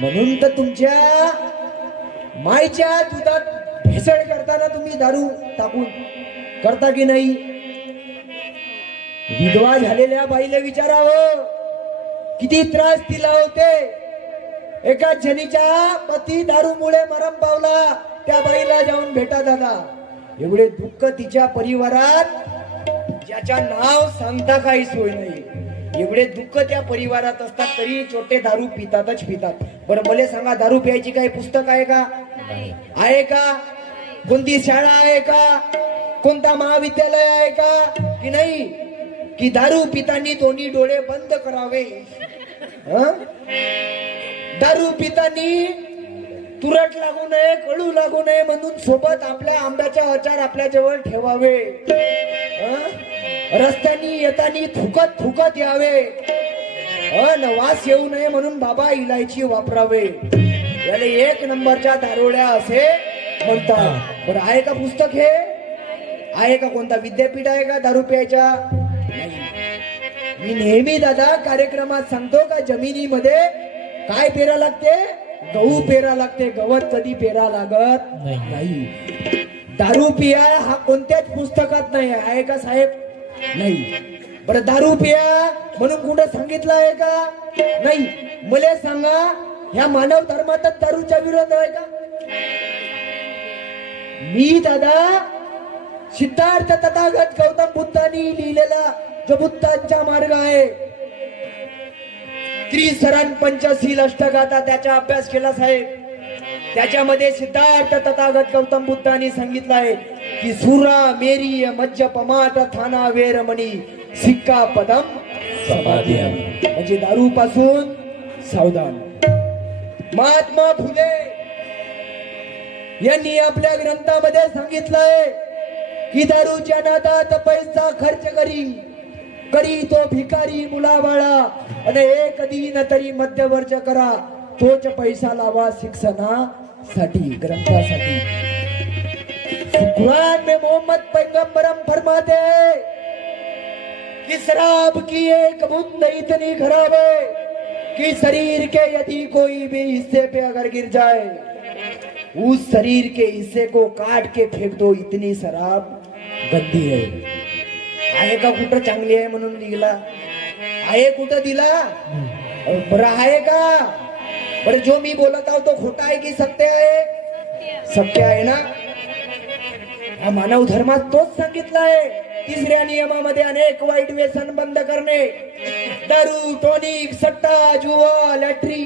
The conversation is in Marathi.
म्हणून तर तुमच्या मायच्या दुधात भेसळ करताना तुम्ही दारू टाकून करता की नाही? विधवा झालेल्या बाईला विचारावं किती त्रास तिला होते. एका जनीच्या पती दारूमुळे मरण पावला, त्या बाईला जाऊन भेटा दादा. एवढे दुःख तिच्या परिवारात ज्याच्या नाव सांगता काही सोय नाही. एवढे दुःख त्या परिवारात असतात तरी छोटे दारू पितातच पितात. बरं मला सांगा, दारू प्यायची काही पुस्तक आहे का? आहे का? कोणती शाळा आहे का? कोणता महाविद्यालय आहे का? की नाही? की दारू पितानी दोन्ही डोळे बंद करावे, दारू पितानी तुरट लागू नये, कळू लागू नये म्हणून सोबत आपल्या आंब्याचा आचार आपल्या जवळ ठेवावे, रस्त्यानी येतानी थुकत थुकत यावे, वास येऊ नये म्हणून बाबा इलायची वापरावे. याला एक नंबरच्या दारोड्या असे म्हणतात. बरं आहे का पुस्तक? हे आहे का? कोणता विद्यापीठ आहे का दारू प्यायच्या? मी नेहमी दादा कार्यक्रमात सांगतो का जमिनीमध्ये काय पेरा लागते? गहू पेरा लागते. गवत कधी पेरा लागत नाही. दारू पिया हा कोणत्याच पुस्तकात नाही आहे का साहेब? नाही. बरं दारू पिया म्हणून कुठं सांगितलं आहे का? नाही. मला सांगा, ह्या मानव धर्मातच दारूच्या विरोध आहे का? मी दादा सिद्धार्थ तथागत गौतम बुद्धांनी लिहिलेला जो बुद्धांचा मार्ग आहे, त्रिसरण पंचशील अष्टगाथा, त्याचा अभ्यास केला साहेब. त्याच्यामध्ये सिद्धार्थ तथागत गौतम बुद्धांनी सांगितलं आहे की सुरा मेरी मज्ज पमात थाना वेरमणी सिक्का पदम समाधी, म्हणजे दारू पासून सावधान. महात्मा फुले यांनी आपल्या ग्रंथामध्ये सांगितलंय की दारूच्या नादात पैसा खर्च करी तो भिकारी मुलाबाळा, आणि एक दिन तरी मध्यवर्ज करा, तोच पैसा लावा शिक्षणासाठी, ग्रंथासाठी. कुरान में मोहम्मद पैगंबरम फरमाते हैं कि शराब की एक बूंद इतनी खराब है कि शरीर के यदि कोई भी हिस्से पे अगर गिर जाए, उस शरीर के हिस्से को काट के फेंक दो, इतनी शराब गंदी है. आहे का कुठं चांगली आहे म्हणून लिहिला आहे? कुठं दिला? बरं आहे का? बरं जो मी बोलत आहो तो खोटा आहे की सत्य आहे? सत्य आहे ना. हा मानव धर्मात तोच सांगितला आहे. तिसऱ्या नियमामध्ये अनेक वाईट व्यसन बंद करणे, दारू, टॉनिक, सट्टा, जुवा, लॅटरी